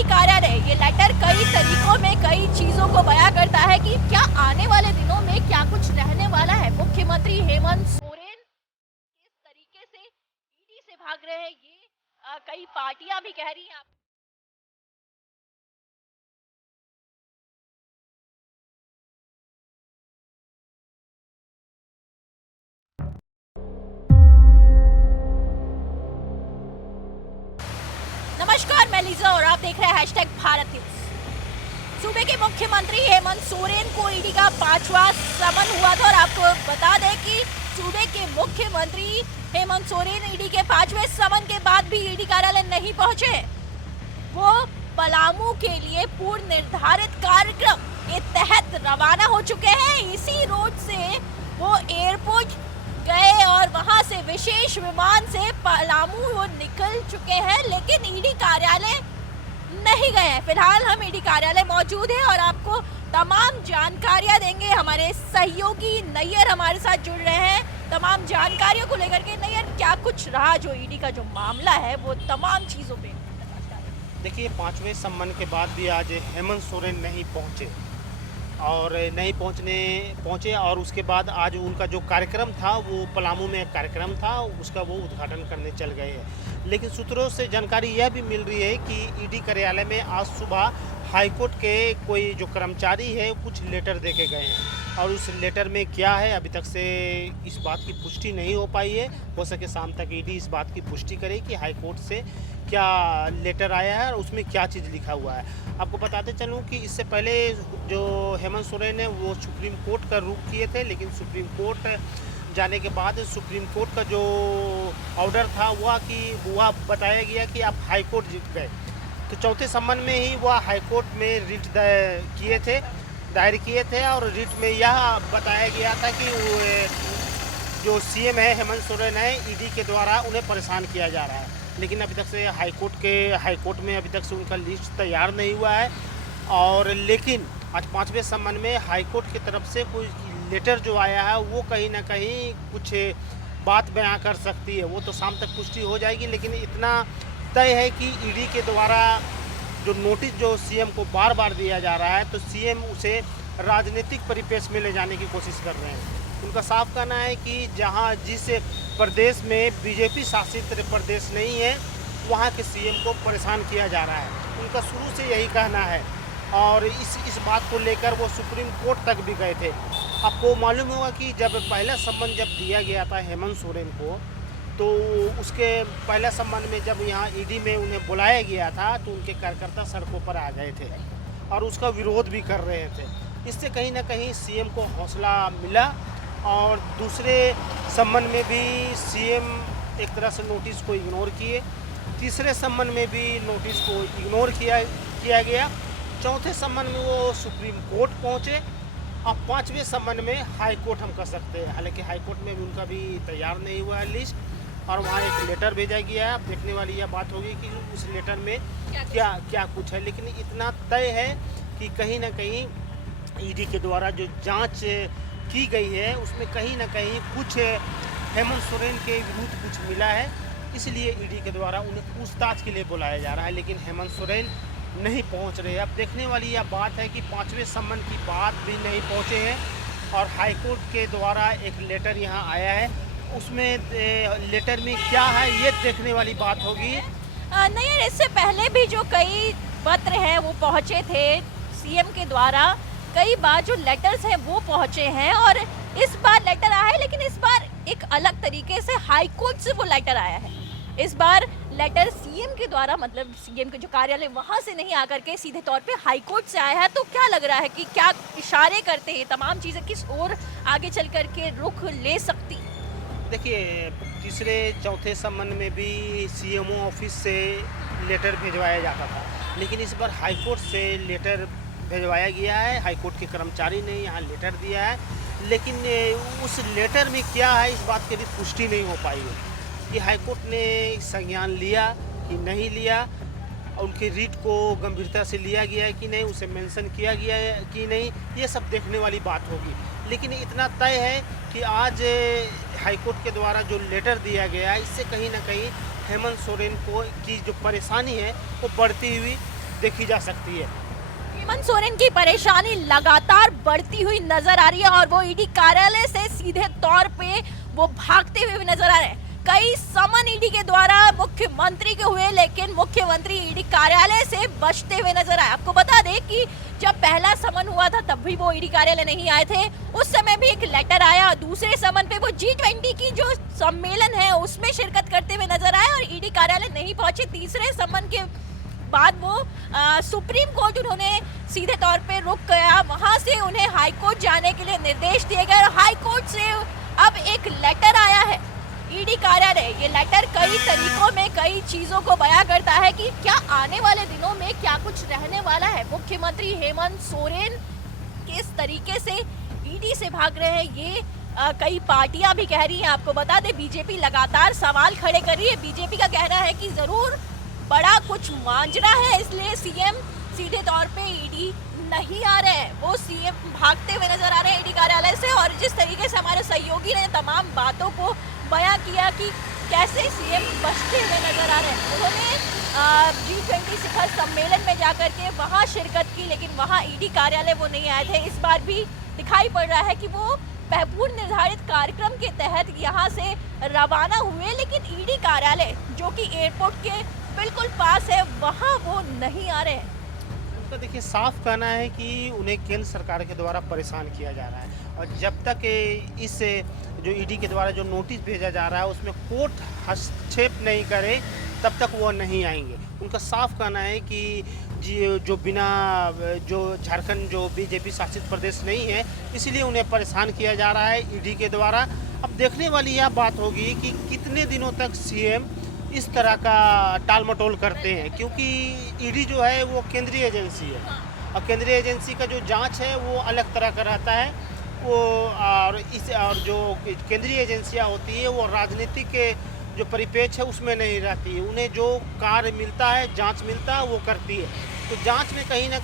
ED कार्यालय। ये letter कई तरीकों में कई चीजों को बयां करता है कि क्या आने वाले दिनों में क्या कुछ रहने वाला है। मुख्यमंत्री हेमंत सोरेन किस तरीके से ईडी से भाग रहे हैं, ये कई पार्टियां भी कह रही हैं। नमस्कार, मैं लीजा और आप देख रहे हैं #भारत न्यूज। सूबे के मुख्यमंत्री हेमंत सोरेन को ईडी का 5वां समन हुआ था और आपको बता दें कि सूबे के मुख्यमंत्री हेमंत सोरेन ईडी के 5वें समन के बाद भी ईडी कार्यालय नहीं पहुंचे। वो पलामू के लिए पूर्व निर्धारित कार्यक्रम के तहत रवाना हो चुके हैं। इसी रोड से वो एयरपोर्ट गए और वहां से विशेष विमान से पलामू वो निकल चुके हैं, लेकिन ईडी कार्यालय नहीं गए हैं। फिलहाल हम ईडी कार्यालय मौजूद हैं और आपको तमाम जानकारियां देंगे। हमारे सहयोगी नैयर हमारे साथ जुड़ रहे हैं तमाम जानकारियों को लेकर के। नैयर, क्या कुछ रहा जो ईडी का जो मामला है वो तमाम चीजों पे? देखिए, 5वें सम्मन के बाद भी आज हेमंत सोरेन नहीं पहुंचे और नहीं पहुंचे और उसके बाद आज उनका जो कार्यक्रम था वो पलामू में एक कार्यक्रम था, उसका वो उद्घाटन करने चल गए हैं। लेकिन सूत्रों से जानकारी यह भी मिल रही है कि ईडी कार्यालय में आज सुबह हाईकोर्ट के कोई जो कर्मचारी है कुछ लेटर दे के गए हैं और उस लेटर में क्या है अभी तक से इस बात की पुष्टि नहीं हो पाई है। हो सके शाम तक ईडी इस बात की पुष्टि करे कि हाईकोर्ट से क्या लेटर आया है और उसमें क्या चीज़ लिखा हुआ है। आपको बताते चलूँ कि इससे पहले जो हेमंत सोरेन है वो सुप्रीम कोर्ट का रुख किए थे, लेकिन सुप्रीम कोर्ट जाने के बाद सुप्रीम कोर्ट का जो ऑर्डर था वह बताया गया कि आप हाई कोर्ट जीत गए। तो चौथे सम्मन में ही वह हाई कोर्ट में रिट दायर किए थे और रिट में यह बताया गया था कि जो सीएम है हेमंत सोरेन है, ईडी के द्वारा उन्हें परेशान किया जा रहा है। लेकिन अभी तक से हाईकोर्ट में अभी तक से उनका लिस्ट तैयार नहीं हुआ है। और लेकिन आज 5वें सम्मन में हाईकोर्ट की तरफ से कोई लेटर जो आया है वो कहीं ना कहीं कुछ बात बयां कर सकती है। वो तो शाम तक पुष्टि हो जाएगी, लेकिन इतना तय है कि ईडी के द्वारा जो नोटिस जो सीएम को बार बार दिया जा रहा है, तो सीएम उसे राजनीतिक परिपेक्ष में ले जाने की कोशिश कर रहे हैं। उनका साफ कहना है कि जिस प्रदेश में बीजेपी शासित प्रदेश नहीं है वहाँ के सीएम को परेशान किया जा रहा है। उनका शुरू से यही कहना है और इस बात को लेकर वो सुप्रीम कोर्ट तक भी गए थे। आपको मालूम होगा कि जब पहला सम्मन जब दिया गया था हेमंत सोरेन को, तो उसके पहला सम्मन में जब यहाँ ईडी में उन्हें बुलाया गया था तो उनके कार्यकर्ता सड़कों पर आ गए थे और उसका विरोध भी कर रहे थे। इससे कहीं ना कहीं सीएम को हौसला मिला और दूसरे सम्मन में भी सीएम एक तरह से नोटिस को इग्नोर किए। तीसरे सम्मन में भी नोटिस को इग्नोर किया गया। चौथे सम्मन में वो सुप्रीम कोर्ट पहुँचे। अब 5वें सम्मन में हाई कोर्ट हम कर सकते हैं। हालांकि हाई कोर्ट में भी उनका भी तैयार नहीं हुआ है लिस्ट और वहाँ एक लेटर भेजा गया है। अब देखने वाली यह बात होगी कि उस लेटर में क्या कुछ है। लेकिन इतना तय है कि कहीं ना कहीं ईडी के द्वारा जो जांच की गई है उसमें कहीं ना कहीं कुछ हेमंत सोरेन के विरुद्ध कुछ मिला है, इसलिए ईडी के द्वारा उन्हें पूछताछ के लिए बुलाया जा रहा है। लेकिन हेमंत सोरेन नहीं पहुंच रहे। अब देखने वाली यह बात है कि 5वें सम्मन की बात भी नहीं पहुंचे हैं और हाईकोर्ट के द्वारा एक लेटर यहां आया है, उसमें लेटर में क्या है ये देखने वाली बात होगी। नहीं, इससे पहले भी जो कई पत्र हैं वो पहुंचे थे सीएम के द्वारा, कई बार जो लेटर्स हैं वो पहुंचे हैं और इस बार लेटर आया है, लेकिन इस बार एक अलग तरीके से हाई कोर्ट से वो लेटर आया है। इस बार लेटर सीएम के द्वारा, मतलब सीएम के जो कार्यालय वहां से नहीं आकर के सीधे तौर पे हाई कोर्ट से आया है। तो क्या लग रहा है कि क्या इशारे करते हैं तमाम चीजें किस ओर आगे चल करके रुख ले सकती? देखिए, तीसरे चौथे सम्मन में भी सीएमओ ऑफिस से लेटर भिजवाया जाता था, लेकिन इस बार हाईकोर्ट से लेटर भिजवाया गया है। हाईकोर्ट के कर्मचारी ने यहाँ लेटर दिया है, लेकिन उस लेटर में क्या है इस बात की भी पुष्टि नहीं हो पाई है कि हाईकोर्ट ने संज्ञान लिया कि नहीं लिया, उनके रीट को गंभीरता से लिया गया है कि नहीं, उसे मेंशन किया गया है कि नहीं, ये सब देखने वाली बात होगी। लेकिन इतना तय है कि आज हाईकोर्ट के द्वारा जो लेटर दिया गया है, इससे कहीं ना कहीं हेमंत सोरेन को की जो परेशानी है वो बढ़ती हुई देखी जा सकती है। हेमंत सोरेन की परेशानी लगातार बढ़ती हुई नजर आ रही है और वो ईडी कार्यालय से सीधे तौर पे वो भागते हुए भी नजर आ रहे हैं। कई समन ईडी के द्वारा मुख्यमंत्री के हुए, लेकिन मुख्यमंत्री ईडी कार्यालय से बचते हुए नजर आए। आपको बता दें कि जब पहला समन हुआ था तब भी वो ईडी कार्यालय नहीं आए थे, उस समय भी एक लेटर आया। दूसरे समन पे वो G20 की जो सम्मेलन है उसमें शिरकत करते हुए नजर आए और ईडी कार्यालय नहीं पहुंचे। तीसरे समन के बाद वो सुप्रीम कोर्ट उन्होंने सीधे तौर पे रुक गया, वहां से उन्हें हाई कोर्ट जाने के लिए निर्देश दिए गए और हाई कोर्ट से अब एक लेटर आया है ईडी कार्यालय। ये लेटर कई तरीकों में कई चीजों को बयां करता है कि क्या आने वाले दिनों में क्या कुछ रहने वाला है। मुख्यमंत्री हेमंत सोरेन किस तरीके से ईडी से भाग रहे हैं, ये कई पार्टियां भी कह रही हैं। आपको बता दें बीजेपी लगातार सवाल खड़े कर रही है। बीजेपी का कहना है कि जरूर बड़ा कुछ मांझना है, इसलिए सीएम सीधे तौर पे ईडी नहीं आ रहे हैं। वो सीएम भागते हुए नजर आ रहे हैं ईडी कार्यालय से। और जिस तरीके से हमारे सहयोगी ने तमाम बातों को बयां किया कि कैसे सीएम बचते हुए नजर आ रहे हैं। उन्होंने G20 शिखर सम्मेलन में जाकर के वहां शिरकत की, लेकिन वहां ईडी कार्यालय वो नहीं आए थे। इस बार भी दिखाई पड़ रहा है कि वो पूर्व निर्धारित कार्यक्रम के तहत यहाँ से रवाना हुए, लेकिन ईडी कार्यालय जो कि एयरपोर्ट के बिल्कुल पास है वहाँ वो नहीं आ रहे हैं। उनका देखिए साफ कहना है कि उन्हें केंद्र सरकार के द्वारा परेशान किया जा रहा है और जब तक इस जो ईडी के द्वारा जो नोटिस भेजा जा रहा है उसमें कोर्ट हस्तक्षेप नहीं करे तब तक वो नहीं आएंगे। उनका साफ कहना है कि जो बिना जो झारखंड जो बीजेपी शासित प्रदेश नहीं है इसीलिए उन्हें परेशान किया जा रहा है ईडी के द्वारा। अब देखने वाली यह बात होगी कि कितने दिनों तक सीएम इस तरह का टाल मटोल करते हैं, क्योंकि ईडी जो है वो केंद्रीय एजेंसी है और केंद्रीय एजेंसी का जो जांच है वो अलग तरह का रहता है। वो और जो केंद्रीय एजेंसियां होती है वो राजनीतिक के जो परिप्रेक्ष्य है उसमें नहीं रहती है। उन्हें जो कार्य मिलता है, जांच मिलता है, वो करती है। तो जांच में कहीं ना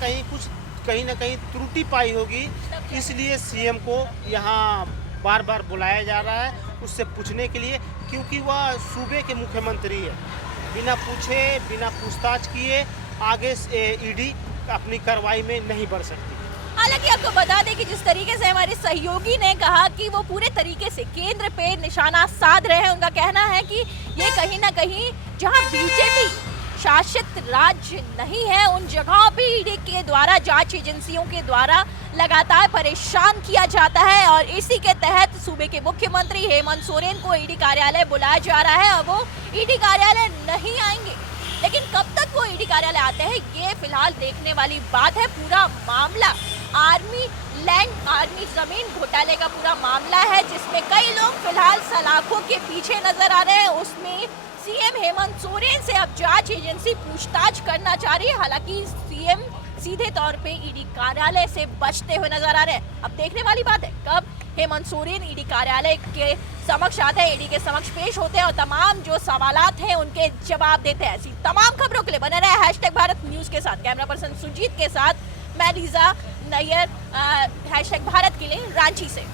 कहीं त्रुटि पाई होगी, इसलिए सीएम को यहाँ बार बार बुलाया जा रहा है उससे पूछने के लिए, क्योंकि वह सूबे के मुख्यमंत्री है। बिना पूछे बिना पूछताछ किए आगे ईडी अपनी कार्रवाई में नहीं बढ़ सकती। हालांकि आपको बता दें कि जिस तरीके से हमारे सहयोगी ने कहा कि वो पूरे तरीके से केंद्र पे निशाना साध रहे हैं, उनका कहना है कि ये कहीं ना कहीं जहां बीजेपी शासित राज्य नहीं है उन जगहों पे ईडी के द्वारा जांच एजेंसियों के द्वारा लगातार परेशान किया जाता है और इसी के तहत सूबे के मुख्यमंत्री हेमंत सोरेन को ईडी कार्यालय बुलाया जा रहा है और वो ईडी कार्यालय नहीं आएंगे। लेकिन कब तक वो ईडी कार्यालय आते हैं ये फिलहाल देखने वाली बात है। पूरा मामला आर्मी जमीन घोटाले का पूरा मामला है जिसमें कई लोग फिलहाल सलाखों के पीछे नजर आ रहे हैं। उसमें सीएम हेमंत सोरेन से अब जांच एजेंसी पूछताछ करना चाह रही है। हालांकि सीएम सीधे तौर पे ईडी कार्यालय से बचते हुए नजर आ रहे हैं। अब देखने वाली बात है कब हेमंत सोरेन ईडी कार्यालय के समक्ष आते हैं, ईडी के समक्ष पेश होते हैं और तमाम जो सवालात हैं उनके जवाब देते हैं। ऐसी तमाम खबरों के लिए बने रहे #भारत न्यूज के साथ। कैमरा पर्सन सुजीत के साथ मैं लीजा नैयर, #भारत के लिए रांची से।